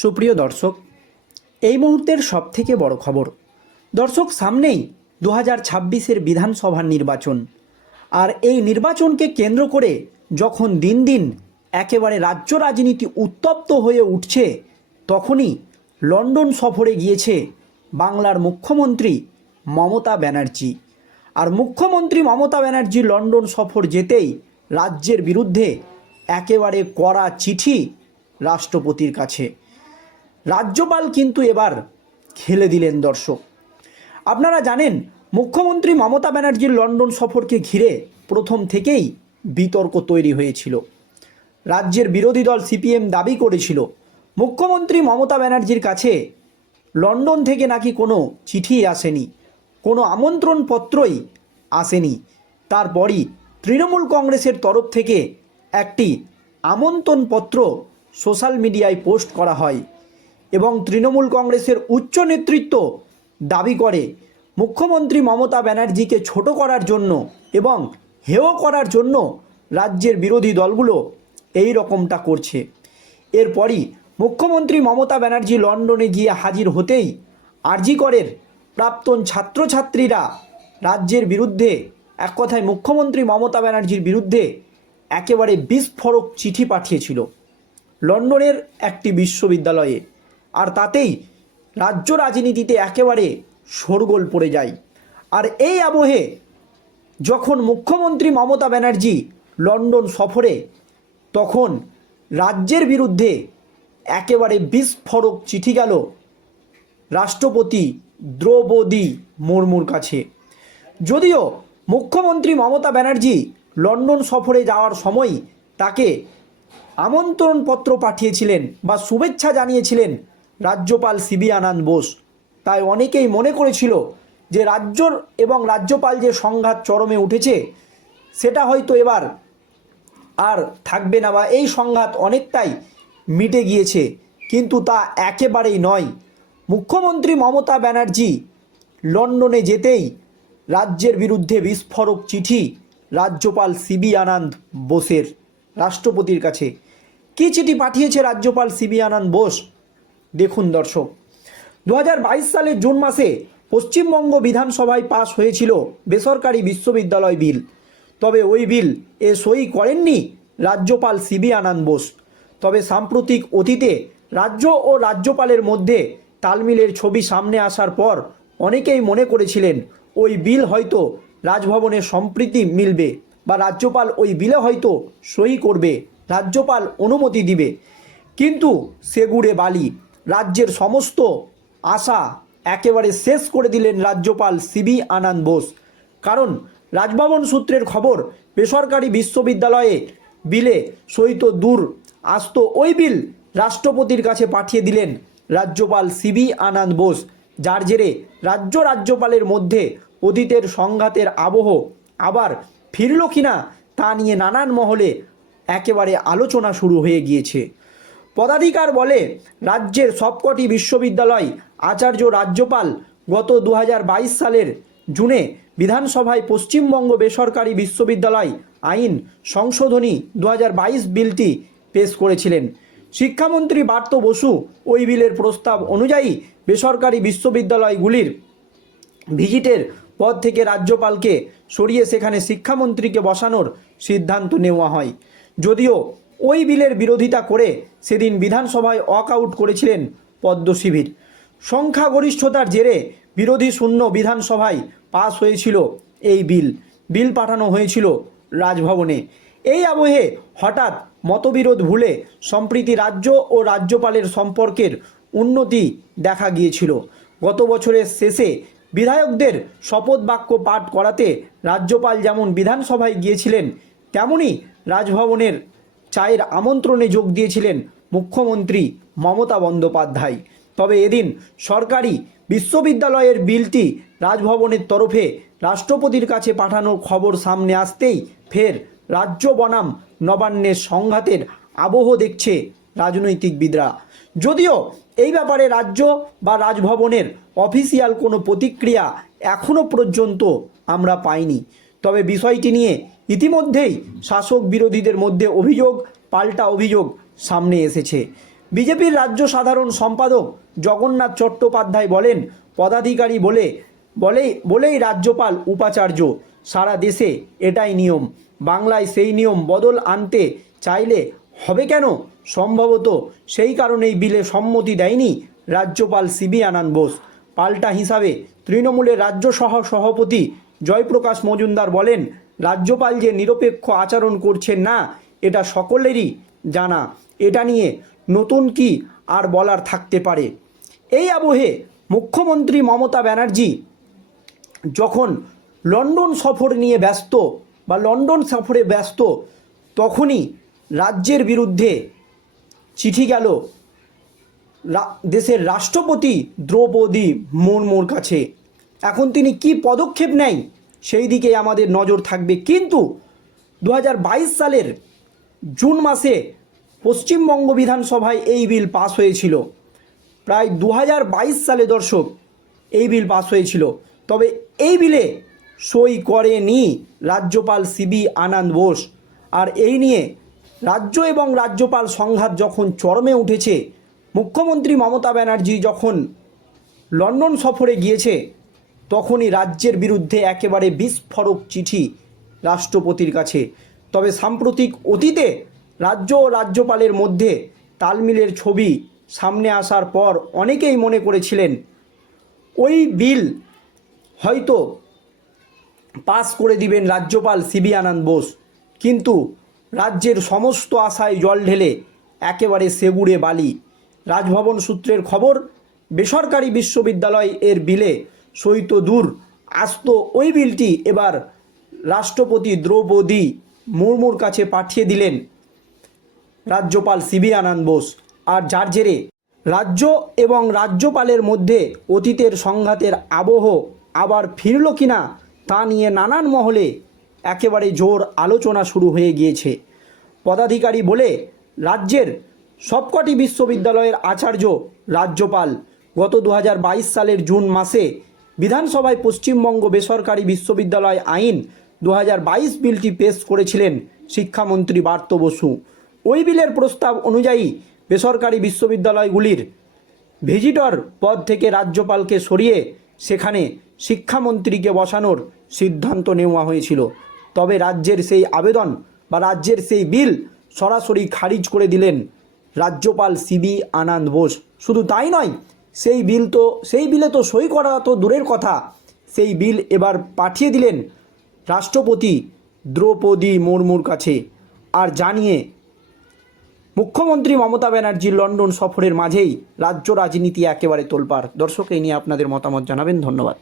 সুপ্রিয় দর্শক, এই মুহূর্তের সবথেকে বড় খবর, দর্শক সামনেই দু হাজার ছাব্বিশের বিধানসভার নির্বাচন। আর এই নির্বাচনকে কেন্দ্র করে যখন দিন দিন একেবারে রাজ্য রাজনীতি উত্তপ্ত হয়ে উঠছে, তখনই লন্ডন সফরে গিয়েছে বাংলার মুখ্যমন্ত্রী মমতা ব্যানার্জি। আর মুখ্যমন্ত্রী মমতা ব্যানার্জি লন্ডন সফর যেতেই রাজ্যের বিরুদ্ধে একেবারে কড়া চিঠি রাষ্ট্রপতির কাছে। রাজ্যপাল কিন্তু এবার খেলে দিলেন দর্শক। আপনারা জানেন, মুখ্যমন্ত্রী মমতা ব্যানার্জির লন্ডন সফরকে ঘিরে প্রথম থেকেই বিতর্ক তৈরি হয়েছিল। রাজ্যের বিরোধী দল সিপিএম দাবি করেছিল, মুখ্যমন্ত্রী মমতা ব্যানার্জির কাছে লন্ডন থেকে নাকি কোনো চিঠি আসেনি, কোনো আমন্ত্রণ পত্রই আসেনি। তারপরই তৃণমূল কংগ্রেসের তরফ থেকে একটি আমন্ত্রণপত্র সোশ্যাল মিডিয়ায় পোস্ট করা হয়। এবং তৃণমূল কংগ্রেসের উচ্চ নেতৃত্ব দাবি করে মুখ্যমন্ত্রী মমতা ব্যানার্জিকে ছোট করার জন্য এবং হেয় করার জন্য রাজ্যের বিরোধী দলগুলো এই রকমটা করছে। এরপরই মুখ্যমন্ত্রী মমতা ব্যানার্জি লন্ডনে গিয়ে হাজির হতেই আরজিকরের প্রাক্তন ছাত্রছাত্রীরা রাজ্যের বিরুদ্ধে এক কথায় মুখ্যমন্ত্রী মমতা ব্যানার্জির বিরুদ্ধে একেবারে বিস্ফোরক চিঠি পাঠিয়েছিল। লন্ডনের একটি বিশ্ববিদ্যালয়ে আর তাতেই রাজ্য রাজনীতিতে একেবারে শোরগোল পড়ে যায়। আর এই আবহে যখন মুখ্যমন্ত্রী মমতা ব্যানার্জি লন্ডন সফরে, তখন রাজ্যের বিরুদ্ধে একেবারে বিস্ফোরক চিঠি গেল রাষ্ট্রপতি দ্রৌপদী মুর্মুর কাছে। যদিও মুখ্যমন্ত্রী মমতা ব্যানার্জি লন্ডন সফরে যাওয়ার সময় তাকে আমন্ত্রণপত্র পাঠিয়েছিলেন বা শুভেচ্ছা জানিয়েছিলেন রাজ্যপাল সিবি আনন্দ বোস। তাই অনেকেই মনে করেছিল যে রাজ্যর এবং রাজ্যপাল যে সংঘাত চরমে উঠেছে, সেটা হয়তো এবার আর থাকবে না বা এই সংঘাত অনেকটাই মিটে গিয়েছে, কিন্তু তা একেবারেই নয়। মুখ্যমন্ত্রী মমতা ব্যানার্জি লন্ডনে যেতেই রাজ্যের বিরুদ্ধে বিস্ফোরক চিঠি রাজ্যপাল সিবি আনন্দ বোসের রাষ্ট্রপতির কাছে। কী চিঠি পাঠিয়েছে রাজ্যপাল সিবি আনন্দ বোস? দেখুন দর্শক। দু হাজার বাইশ সালের জুন মাসে পশ্চিমবঙ্গ বিধানসভায় পাশ হয়েছিল বেসরকারি বিশ্ববিদ্যালয় বিল। তবে ওই বিল এ সই করেননি রাজ্যপাল সিবি আনন্দ বোস। তবে সাম্প্রতিক অতীতে রাজ্য ও রাজ্যপালের মধ্যে তালমিলের ছবি সামনে আসার পর অনেকেই মনে করেছিলেন ওই বিল হয়তো রাজভবনে সম্প্রীতি মিলবে বা রাজ্যপাল ওই বিলে হয়তো সই করবে, রাজ্যপাল অনুমতি দিবে। কিন্তু সেগুড়ে বালি রাজ্যের সমস্ত আশা একেবারে শেষ করে দিলেন রাজ্যপাল সিবি আনন্দ বোস। কারণ রাজভবন সূত্রের খবর, বেসরকারি বিশ্ববিদ্যালয়ে বিলে সই তো দূর আসতো ওই বিল রাষ্ট্রপতির কাছে পাঠিয়ে দিলেন রাজ্যপাল সিবি আনন্দ বোস, যার জেরে রাজ্য রাজ্যপালের মধ্যে অতীতের সংঘাতের আবহ আবার ফিরল কিনা তা নিয়ে নানান মহলে একেবারে আলোচনা শুরু হয়ে গিয়েছে। পদাধিকার বলে রাজ্যের সবকটি বিশ্ববিদ্যালয় আচার্য রাজ্যপাল গত দু হাজার বাইশ সালের জুনে বিধানসভায় পশ্চিমবঙ্গ বেসরকারি বিশ্ববিদ্যালয় আইন সংশোধনী দু হাজার বাইশ বিলটি পেশ করেছিলেন। শিক্ষামন্ত্রী বার্ত বসু ওই বিলের প্রস্তাব অনুযায়ী বেসরকারি বিশ্ববিদ্যালয়গুলির ভিজিটের পদ থেকে রাজ্যপালকে সরিয়ে সেখানে শিক্ষামন্ত্রীকে বসানোর সিদ্ধান্ত নেওয়া হয়। যদিও ওই বিলের বিরোধিতা করে সেদিন বিধানসভায় ওয়াক আউট করেছিলেন পদ্ম শিবির। সংখ্যাগরিষ্ঠতার জেরে বিরোধী শূন্য বিধানসভায় পাশ হয়েছিল এই বিল। বিল পাঠানো হয়েছিল রাজভবনে। এই আবহে হঠাৎ মতবিরোধ ভুলে সম্প্রীতি রাজ্য ও রাজ্যপালের সম্পর্কের উন্নতি দেখা গিয়েছিল। গত বছরের শেষে বিধায়কদের শপথ বাক্য পাঠ করাতে রাজ্যপাল যেমন বিধানসভায় গিয়েছিলেন, তেমনি রাজভবনের চায়ের আমন্ত্রণে যোগ দিয়েছিলেন মুখ্যমন্ত্রী মমতা বন্দ্যোপাধ্যায়। তবে এদিন সরকারি বিশ্ববিদ্যালয়ের বিলটি রাজভবনের তরফে রাষ্ট্রপতির কাছে পাঠানোর খবর সামনে আসতেই ফের রাজ্য বনাম নবান্নের সংঘাতের আবহ দেখছে রাজনৈতিকবিদরা। যদিও এই ব্যাপারে রাজ্য বা রাজভবনের অফিসিয়াল কোনো প্রতিক্রিয়া এখনও পর্যন্ত আমরা পাইনি। তবে বিষয়টি নিয়ে ইতিমধ্যেই শাসক বিরোধীদের মধ্যে অভিযোগ, পাল্টা অভিযোগ সামনে এসেছে। বিজেপির রাজ্য সাধারণ সম্পাদক জগন্নাথ চট্টোপাধ্যায় বলেন, পদাধিকারী বলে বলেই বলেই রাজ্যপাল উপাচার্য, সারা দেশে এটাই নিয়ম। বাংলায় সেই নিয়ম বদল আনতে চাইলে হবে কেন? সম্ভবত সেই কারণেই বিলে সম্মতি দেয়নি রাজ্যপাল সিবি আনন্দ বোস। পাল্টা হিসাবে তৃণমূলের রাজ্য সহ সভাপতি জয়প্রকাশ মজুমদার বলেন রাজ্যপাল যে নিরপেক্ষ আচরণ করছেন না, এটা সকলেরই জানা। এটা নিয়ে নতুন কি আর বলার থাকতে পারে? এই আবহে মুখ্যমন্ত্রী মমতা ব্যানার্জি যখন লন্ডন সফর নিয়ে ব্যস্ত বা লন্ডন সফরে ব্যস্ত, তখনই রাজ্যের বিরুদ্ধে চিঠি গেল দেশের রাষ্ট্রপতি দ্রৌপদী মুর্মুর কাছে। এখন তিনি কি পদক্ষেপ নেয় সেই দিকে আমাদের নজর থাকবে। কিন্তু দু হাজার বাইশ সালের জুন মাসে পশ্চিমবঙ্গ বিধানসভায় এই বিল পাস হয়েছিল। প্রায় দু হাজার বাইশ সালে দর্শক এই বিল পাস হয়েছিল। তবে এই বিলে সই করেনি রাজ্যপাল সিবি আনন্দ বোস। আর এই নিয়ে রাজ্য এবং রাজ্যপাল সংঘাত যখন চরমে উঠেছে, মুখ্যমন্ত্রী মমতা ব্যানার্জি যখন লন্ডন সফরে গিয়েছে তখনই রাজ্যের বিরুদ্ধে একেবারে বিস্ফোরক চিঠি রাষ্ট্রপতির কাছে। তবে সাম্প্রতিক অতীতে রাজ্য ও রাজ্যপালের মধ্যে তালমিলের ছবি সামনে আসার পর অনেকেই মনে করেছিলেন, ওই বিল হয়তো পাস করে দিবেন রাজ্যপাল সিবি আনন্দ বোস। কিন্তু রাজ্যের সমস্ত আশায় জল ঢেলে একেবারে সেগুড়ে বালি। রাজভবন সূত্রের খবর, বেসরকারি বিশ্ববিদ্যালয় এর বিলে সই তো দূর আস্ত ওই বিলটি এবার রাষ্ট্রপতি দ্রৌপদী মুর্মুর কাছে পাঠিয়ে দিলেন। রাজ্যপাল সিবি আনন্দ বোস। আর যার জেরে রাজ্য এবং রাজ্যপালের মধ্যে অতীতের সংঘাতের আবহ আবার ফিরল কিনা তা নিয়ে নানান মহলে একেবারে জোর আলোচনা শুরু হয়ে গিয়েছে। পদাধিকারী বলে, রাজ্যের সবকটি বিশ্ববিদ্যালয়ের আচার্য রাজ্যপাল গত দু হাজার বাইশ সালের জুন মাসে বিধানসভায় পশ্চিমবঙ্গ বেসরকারি বিশ্ববিদ্যালয় আইন দু হাজার বাইশ বিলটি পেশ করেছিলেন শিক্ষামন্ত্রী বার্ত বসু। ওই বিলের প্রস্তাব অনুযায়ী বেসরকারি বিশ্ববিদ্যালয়গুলির ভিজিটর পদ থেকে রাজ্যপালকে সরিয়ে সেখানে শিক্ষামন্ত্রীকে বসানোর সিদ্ধান্ত নেওয়া হয়েছিল। তবে রাজ্যের সেই আবেদন বা রাজ্যের সেই বিল সরাসরি খারিজ করে দিলেন রাজ্যপাল সিবি আনন্দ বোস। শুধু তাই নয় সেই বিল তো, সেই বিলে তো সই করা তো দূরের কথা। সেই বিল এবার পাঠিয়ে দিলেন রাষ্ট্রপতি দ্রৌপদী মুর্মুর কাছে আর জানিয়ে, মুখ্যমন্ত্রী মমতা ব্যানার্জির লন্ডন সফরের মাঝেই রাজ্য রাজনীতি একেবারে তোলপাড়। দর্শক, এই নিয়ে আপনাদের মতামত জানাবেন। ধন্যবাদ।